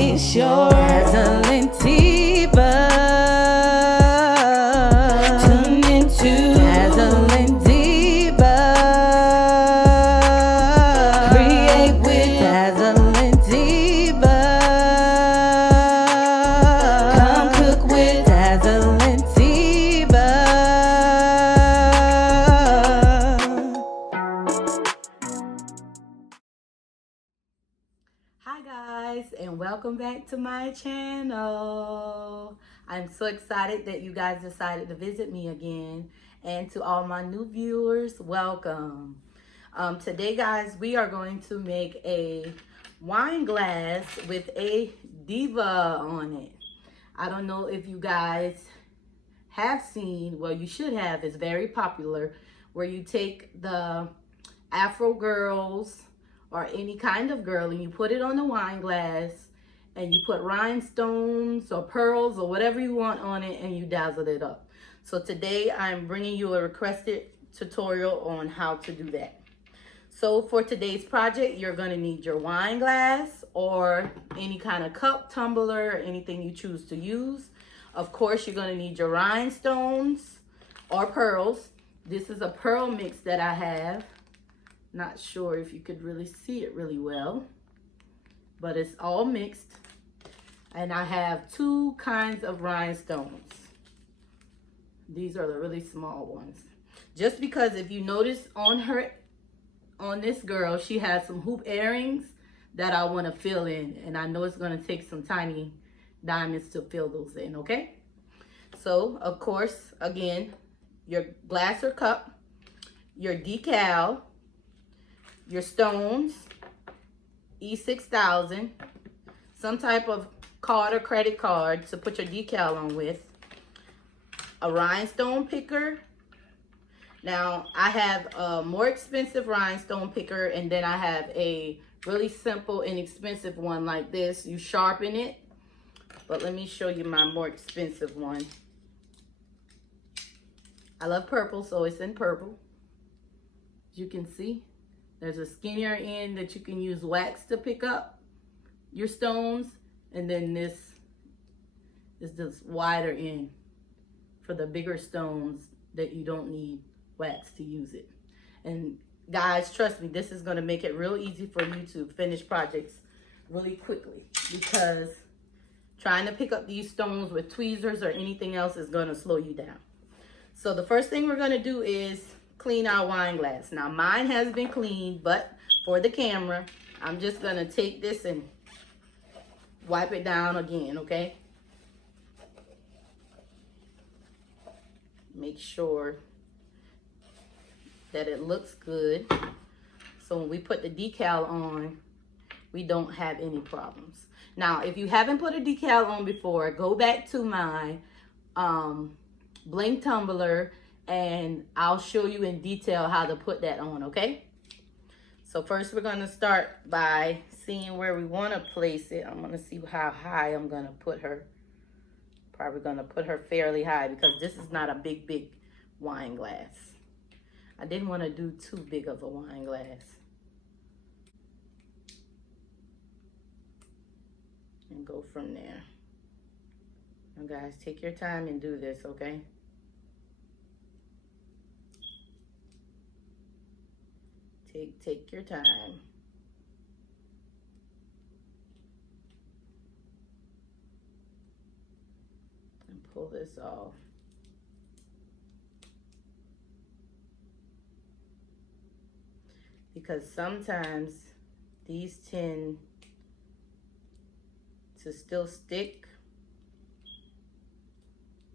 It's your dazzling diva. Tune into dazzling diva. Create with dazzling diva. Come cook with dazzling diva. Hi guys, and welcome back to my channel. I'm so excited that you guys decided to visit me again, and to all my new viewers, welcome. Today guys, we are going to make a wine glass with a diva on it. I don't know if you guys have seen, well you should have, it's very popular, where you take the Afro girls or any kind of girl and you put it on the wine glass and you put rhinestones or pearls or whatever you want on it and you dazzle it up. So today I'm bringing you a requested tutorial on how to do that. So for today's project, you're going to need your wine glass or any kind of cup, tumbler, anything you choose to use. Of course, you're going to need your rhinestones or pearls. This is a pearl mix that I have. Not sure if you could really see it really well, but it's all mixed. And I have two kinds of rhinestones. These are the really small ones. Just because if you notice on this girl, she has some hoop earrings that I want to fill in. And I know it's going to take some tiny diamonds to fill those in, okay? So, of course, again, your glass or cup, your decal, your stones, E6000, some type of card or credit card to put your decal on with, a rhinestone picker. Now, I have a more expensive rhinestone picker, and then I have a really simple, inexpensive one like this. You sharpen it, but let me show you my more expensive one. I love purple, so it's in purple. As you can see, there's a skinnier end that you can use wax to pick up your stones. And then this is this wider end for the bigger stones that you don't need wax to use it. And guys, trust me, this is going to make it real easy for you to finish projects really quickly, because trying to pick up these stones with tweezers or anything else is going to slow you down. So the first thing we're going to do is clean our wine glass. Now mine has been cleaned, but for the camera, I'm just going to take this and wipe it down again, okay? Make sure that it looks good, so when we put the decal on, we don't have any problems. Now, if you haven't put a decal on before, go back to my Bling tumbler and I'll show you in detail how to put that on, okay? So first we're going to start by seeing where we want to place it. I'm going to see how high I'm going to put her. Probably going to put her fairly high because this is not a big wine glass. I didn't want to do too big of a wine glass. And go from there. Now guys, take your time and do this, okay? Take your time. And pull this off. Because sometimes these tend to still stick.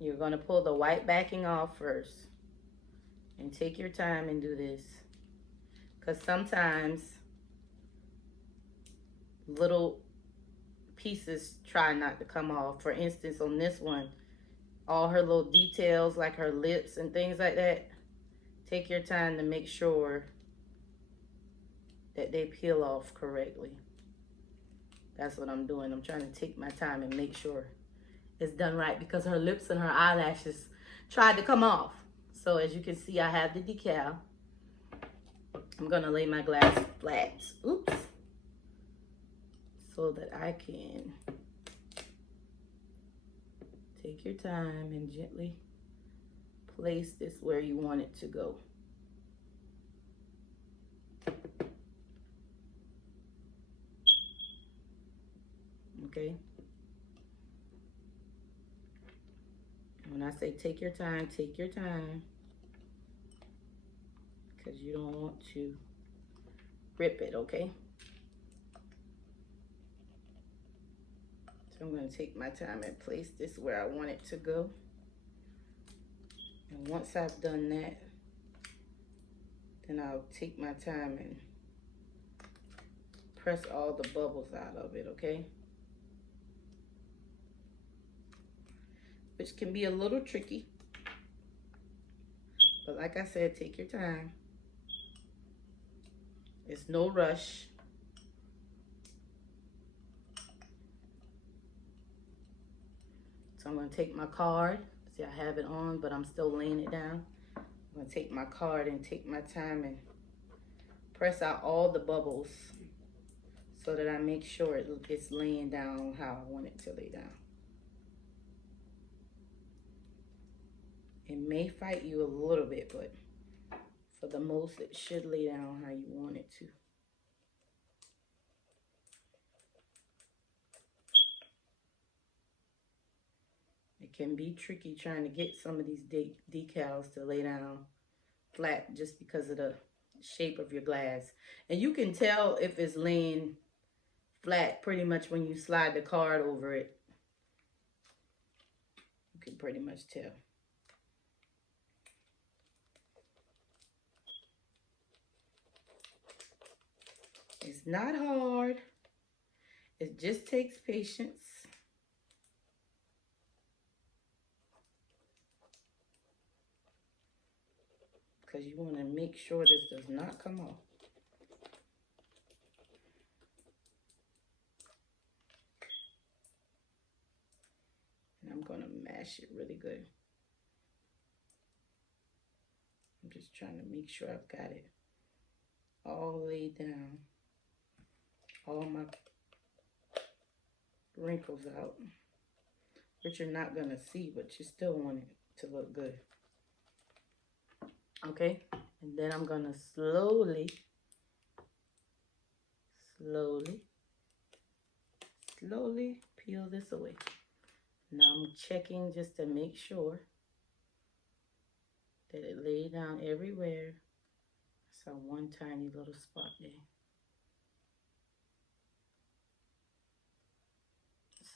You're going to pull the white backing off first. And take your time and do this. Because sometimes little pieces try not to come off. For instance, on this one, all her little details like her lips and things like that, take your time to make sure that they peel off correctly. That's what I'm doing. I'm trying to take my time and make sure it's done right, because her lips and her eyelashes tried to come off. So as you can see, I have the decal. I'm gonna lay my glass flat. Oops. so that I can take your time and gently place this where you want it to go. Okay? When I say take your time, because you don't want to rip it, okay? So I'm going to take my time and place this where I want it to go. And once I've done that, then I'll take my time and press all the bubbles out of it, okay? Which can be a little tricky. But like I said, take your time. It's no rush. So I'm going to take my card. See, I have it on, but I'm still laying it down. I'm going to take my card and take my time and press out all the bubbles so that I make sure it's laying down how I want it to lay down. It may fight you a little bit, but for the most, it should lay down how you want it to. It can be tricky trying to get some of these decals to lay down flat just because of the shape of your glass. And you can tell if it's laying flat pretty much when you slide the card over it. You can pretty much tell. It's not hard. It just takes patience. Because you want to make sure this does not come off. And I'm going to mash it really good. I'm just trying to make sure I've got it all laid down. All my wrinkles out, which you're not going to see, but you still want it to look good. Okay, and then I'm going to slowly peel this away. Now I'm checking just to make sure that it laid down everywhere. So one tiny little spot there.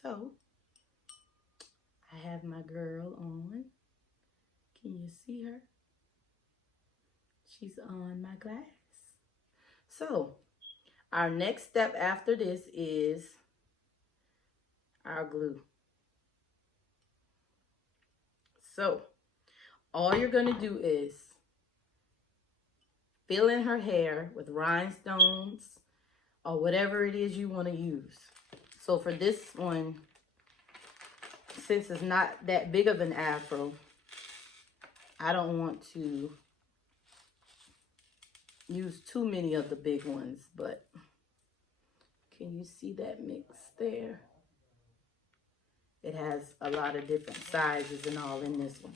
So I have my girl on. Can you see her? She's on my glass. So our next step after this is our glue. So all you're going to do is fill in her hair with rhinestones or whatever it is you want to use. So for this one, since it's not that big of an afro, I don't want to use too many of the big ones, but can you see that mix there? It has a lot of different sizes and all in this one.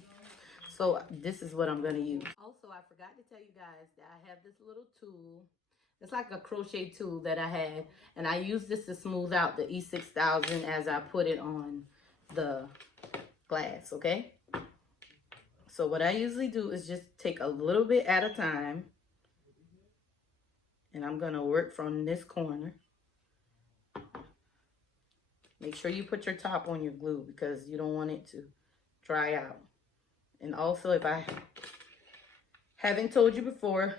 So this is what I'm going to use. Also, I forgot to tell you guys that I have this little tool. It's like a crochet tool that I had, and I use this to smooth out the E6000 as I put it on the glass, okay? So what I usually do is just take a little bit at a time, and I'm gonna work from this corner. Make sure you put your top on your glue because you don't want it to dry out. And also, if I haven't told you before,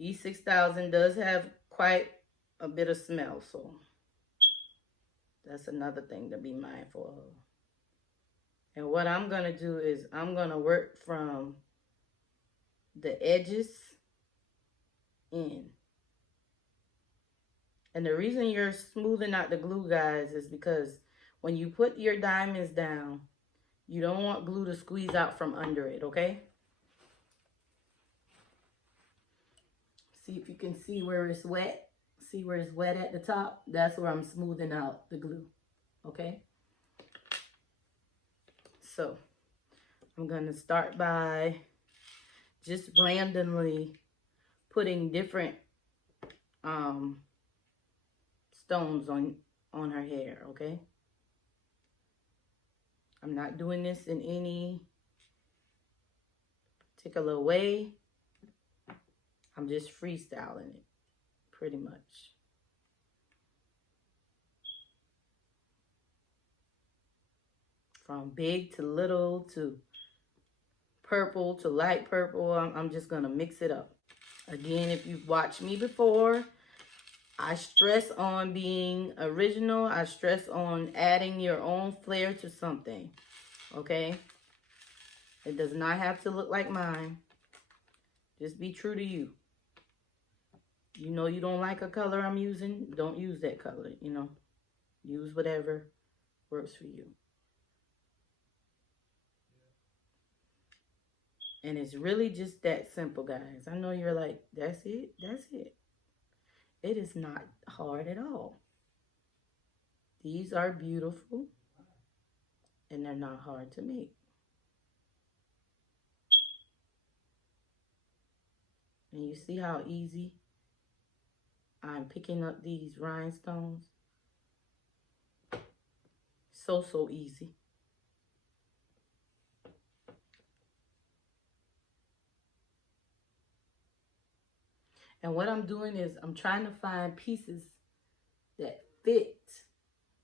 E6000 does have quite a bit of smell, so that's another thing to be mindful of. And what I'm gonna do is I'm gonna work from the edges in. And the reason you're smoothing out the glue, guys, is because when you put your diamonds down, you don't want glue to squeeze out from under it, okay? See if you can see where it's wet. See where it's wet at the top? That's where I'm smoothing out the glue, okay? So I'm gonna start by just randomly putting different stones on her hair, okay? I'm not doing this in any particular way. I'm just freestyling it, pretty much. From big to little to purple to light purple, I'm just gonna mix it up. Again, if you've watched me before, I stress on being original. I stress on adding your own flair to something, okay? It does not have to look like mine. Just be true to you. You know you don't like a color I'm using, don't use that color, you know. Use whatever works for you. And it's really just that simple, guys. I know you're like, that's it? That's it. It is not hard at all. These are beautiful, and they're not hard to make. And you see how easy I'm picking up these rhinestones? So easy. And what I'm doing is I'm trying to find pieces that fit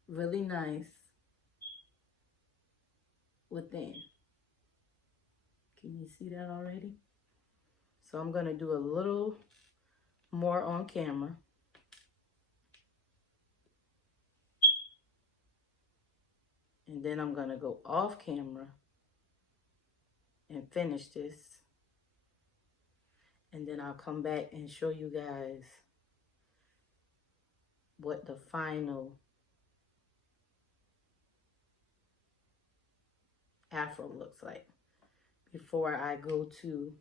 really nice within. Can you see that already? So I'm going to do a little more on camera. And then I'm going to go off camera and finish this. And then I'll come back and show you guys what the final afro looks like before I go to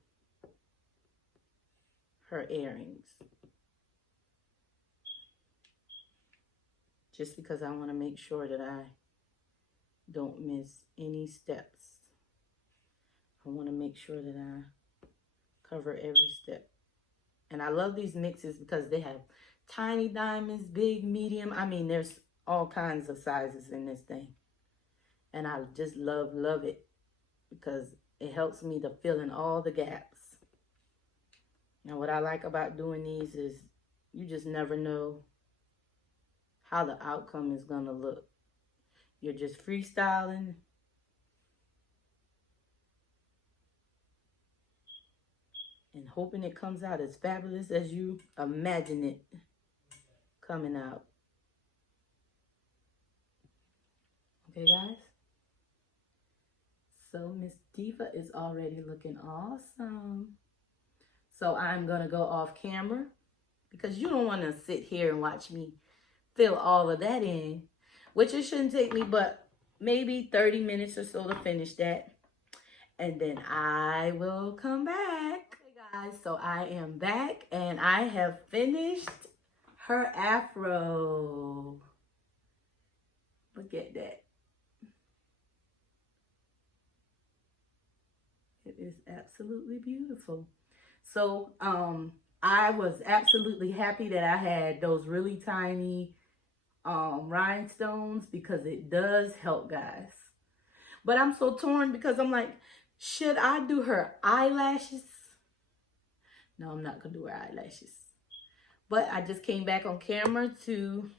her earrings. Just because I want to make sure that I don't miss any steps. I want to make sure that I cover every step. And I love these mixes because they have tiny diamonds, big, medium. I mean, there's all kinds of sizes in this thing. And I just love it because it helps me to fill in all the gaps. And what I like about doing these is you just never know how the outcome is going to look. You're just freestyling. And hoping it comes out as fabulous as you imagine it coming out. Okay, guys? So Miss Diva is already looking awesome. So I'm going to go off camera because you don't want to sit here and watch me fill all of that in, which it shouldn't take me but maybe 30 minutes or so to finish that. And then I will come back. Hey guys, so I am back and I have finished her afro. Look at that. It is absolutely beautiful. So I was absolutely happy that I had those really tiny rhinestones because it does help, guys. But I'm so torn because I'm like, should I do her eyelashes? No, I'm not gonna do her eyelashes. But I just came back on camera to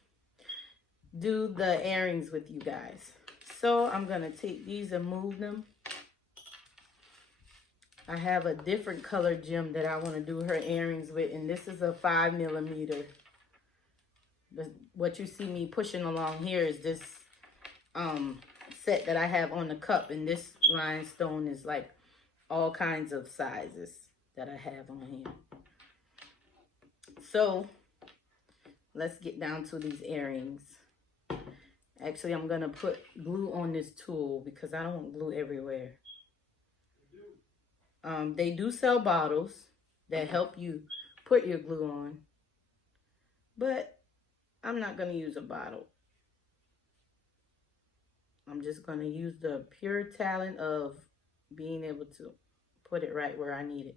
do the earrings with you guys. So I'm gonna take these and move them. I have a different color gem that I want to do her earrings with, and this is a 5mm. What you see me pushing along here is this set that I have on the cup, and this rhinestone is like all kinds of sizes that I have on here. So let's get down to these earrings. Actually, I'm gonna put glue on this tool because I don't want glue everywhere. They do sell bottles that help you put your glue on. But I'm not going to use a bottle. I'm just going to use the pure talent of being able to put it right where I need it.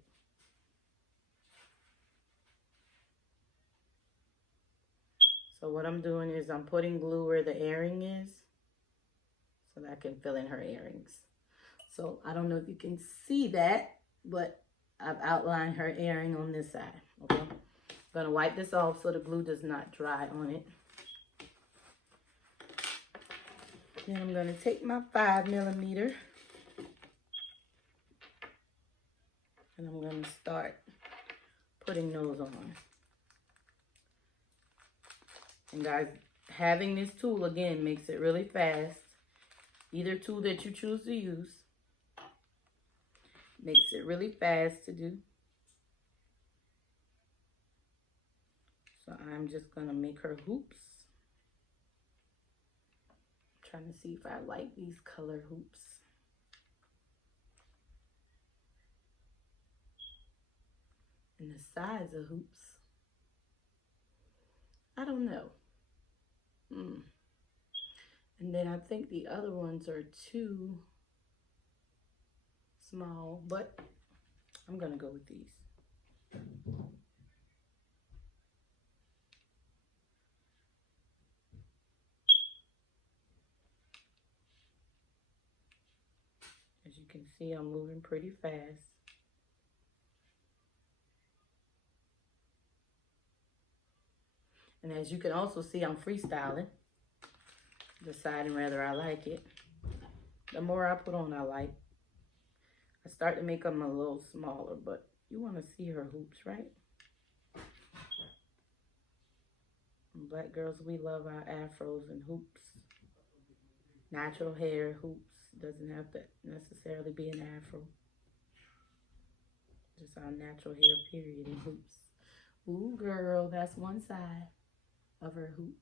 So what I'm doing is I'm putting glue where the earring is so that I can fill in her earrings. So I don't know if you can see that, but I've outlined her earring on this side, okay? I'm gonna wipe this off so the glue does not dry on it. Then I'm gonna take my 5mm and I'm gonna start putting those on. And guys, having this tool again makes it really fast. Either tool that you choose to use makes it really fast to do. So I'm just gonna make her hoops. I'm trying to see if I like these color hoops. And the size of hoops, I don't know. And then I think the other ones are too small, but I'm gonna go with these. As you can see, I'm moving pretty fast. And as you can also see, I'm freestyling, deciding whether I like it. The more I put on, I like. I start to make them a little smaller, but you want to see her hoops, right? And black girls, we love our afros and hoops. Natural hair, hoops. Doesn't have to necessarily be an afro. Just our natural hair, period, and hoops. Ooh, girl, that's one side of her hoop.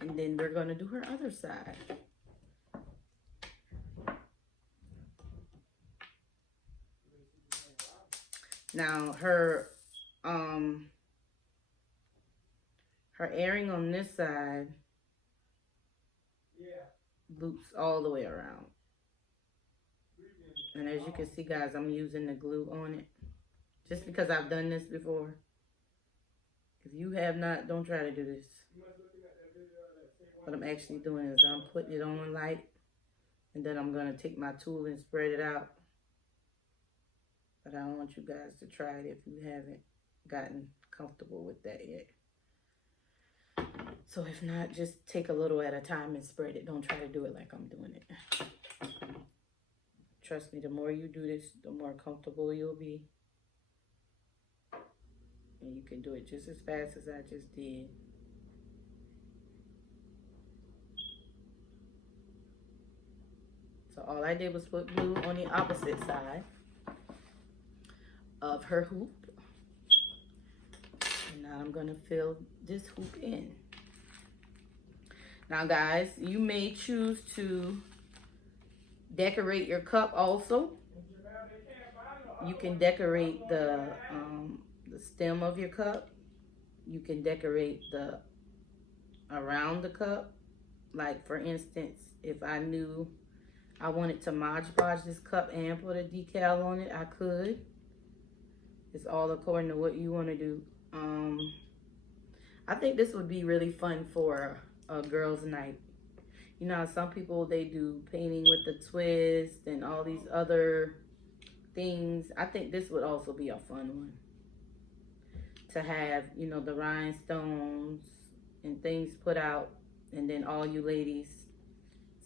And then we're gonna do her other side. Now her earring on this side loops all the way around. And as you can see, guys, I'm using the glue on it just because I've done this before. If you have not, don't try to do this. What I'm actually doing is I'm putting it on light, and then I'm gonna take my tool and spread it out. But I don't want you guys to try it if you haven't gotten comfortable with that yet. So if not, just take a little at a time and spread it. Don't try to do it like I'm doing it. Trust me, the more you do this, the more comfortable you'll be. And you can do it just as fast as I just did. So all I did was put glue on the opposite side of her hoop. And now I'm gonna fill this hoop in. Now guys, you may choose to decorate your cup also. You can decorate the stem of your cup. You can decorate the around the cup. Like for instance, if I knew I wanted to Mod Podge this cup and put a decal on it, I could. It's all according to what you want to do. I think this would be really fun for a girls' night. You know, some people, they do painting with the twist and all these other things. I think this would also be a fun one to have, you know, the rhinestones and things put out, and then all you ladies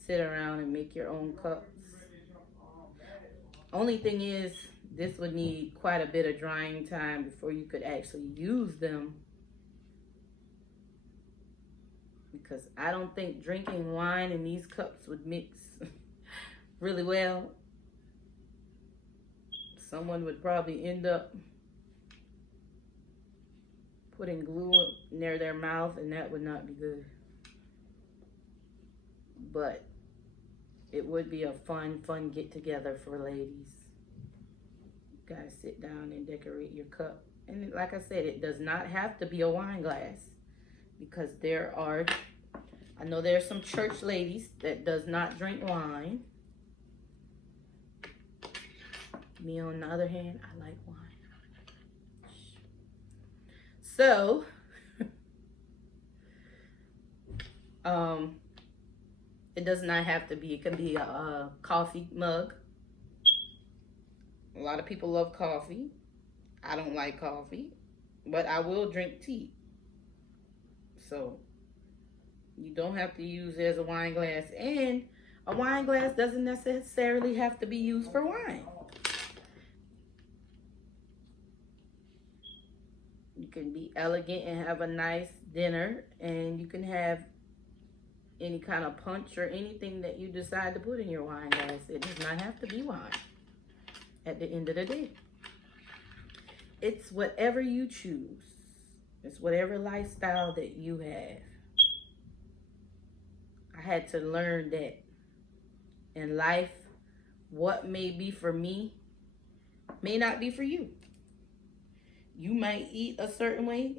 sit around and make your own cups. Only thing is, this would need quite a bit of drying time before you could actually use them, because I don't think drinking wine in these cups would mix really well. Someone would probably end up putting glue near their mouth, and that would not be good. But it would be a fun get together for ladies. You guys sit down and decorate your cup And like I said, it does not have to be a wine glass, because I know there are some church ladies that does not drink wine. Me, on the other hand, I like wine. So, it does not have to be. It can be a coffee mug. A lot of people love coffee. I don't like coffee, but I will drink tea. So, you don't have to use it as a wine glass. And a wine glass doesn't necessarily have to be used for wine. You can be elegant and have a nice dinner, and you can have any kind of punch or anything that you decide to put in your wine glass. It does not have to be wine at the end of the day. It's whatever you choose. It's whatever lifestyle that you have. I had to learn that in life, what may be for me may not be for you. You might eat a certain way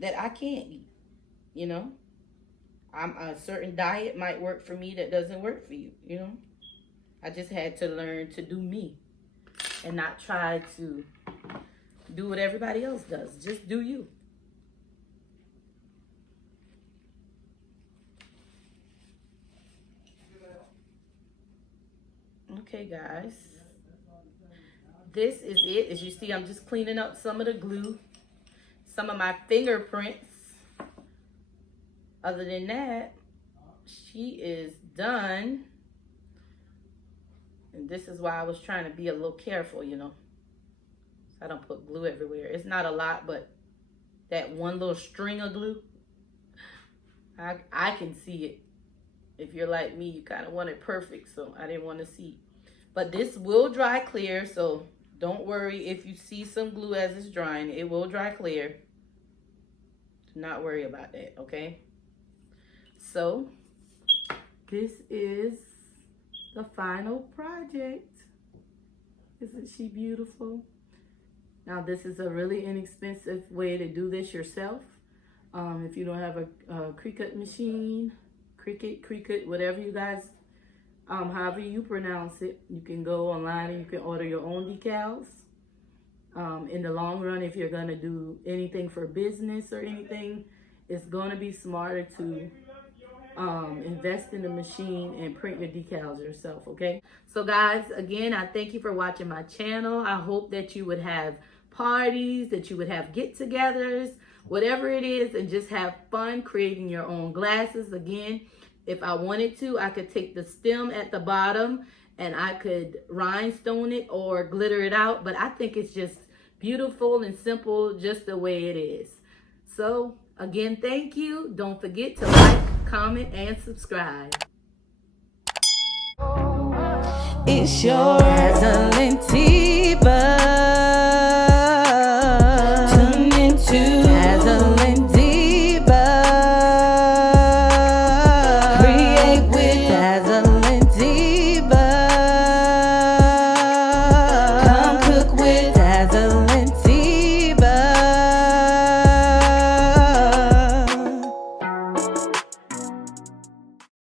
that I can't eat, you know? A certain diet might work for me that doesn't work for you, you know? I just had to learn to do me and not try to do what everybody else does. Just do you. Okay, guys. This is it. As you see, I'm just cleaning up some of the glue, some of my fingerprints. Other than that, she is done. And this is why I was trying to be a little careful, you know. So I don't put glue everywhere. It's not a lot, but that one little string of glue, I can see it. If you're like me, you kind of want it perfect, so I didn't want to see. But this will dry clear, so don't worry if you see some glue as it's drying. It will dry clear. Do not worry about that, okay? So, this is the final project. Isn't she beautiful? Now, this is a really inexpensive way to do this yourself. If you don't have a Cricut machine, Cricut, whatever you guys, however you pronounce it, you can go online and you can order your own decals. In the long run, if you're gonna do anything for business or anything, it's gonna be smarter to invest in the machine and print your decals yourself, okay? So guys, again, I thank you for watching my channel. I hope that you would have parties, that you would have get-togethers, whatever it is, and just have fun creating your own glasses. Again, if I wanted to, I could take the stem at the bottom and I could rhinestone it or glitter it out, but I think it's just beautiful and simple just the way it is. So again, thank you. Don't forget to like, comment, and subscribe. It's your dazzling tea, but